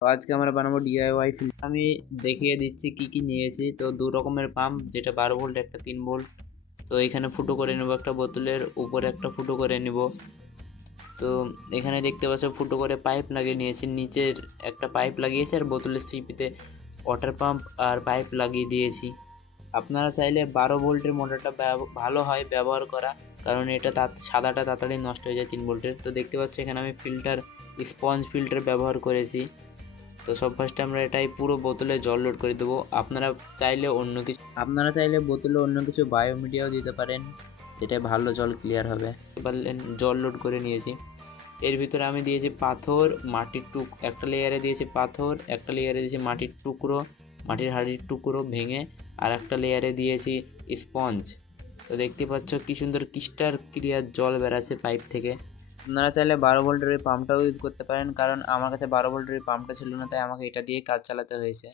তো আজকে আমরা বানাবো ডিআইওয়াই ফিল্টার। আমি দেখিয়ে দিচ্ছি কি কি নিয়েছি। তো দু রকমের পাম্প, যেটা 12 ভোল্ট, একটা 3 ভোল্ট। তো এখানে ফুটো করে নেব, একটা বোতলের উপরে একটা ফুটো করে নেব। তো এখানে দেখতে পাচ্ছ ফুটো করে পাইপ লাগিয়ে নিয়েছি, নিচের একটা পাইপ লাগিয়েছি আর বোতলের সিপিতে ওয়াটার পাম্প আর পাইপ লাগিয়ে দিয়েছি। আপনারা চাইলে 12 ভোল্টের মোটরটা ভালো হয় ব্যবহার করা, কারণ এটা সাদাটা তাড়াতাড়ি নষ্ট হয়ে যায় 3 ভোল্টের। তো দেখতে পাচ্ছ এখানে আমি স্পঞ্জ ফিল্টার ব্যবহার করেছি। তো সব ফার্স্টে আমরা এটাই পুরো বোতলে জল লোড করে দেবো। আপনারা চাইলে বোতলে অন্য কিছু বায়োমিডিয়াও দিতে পারেন, যেটা ভালো জল ক্লিয়ার হবে। পারলেন জল লোড করে নিয়েছি। এর ভিতরে আমি দিয়েছি পাথর, একটা লেয়ারে দিয়েছি পাথর, একটা লেয়ারে দিয়েছি মাটির টুকরো, মাটির হাড়ির টুকরো ভেঙে, আর একটা লেয়ারে দিয়েছি স্পঞ্জ। তো দেখতে পাচ্ছ কি সুন্দর ক্রিস্টাল ক্লিয়ার জল বেরাচ্ছে পাইপ থেকে। আপনারা চাইলে 12 ভোল্টের ওই পাম্পটাও ইউজ করতে পারেন, কারণ আমার কাছে 12 ভোল্টের ওই পাম্পটা ছিল না, তাই আমাকে এটা দিয়ে কাজ চালাতে হয়েছে।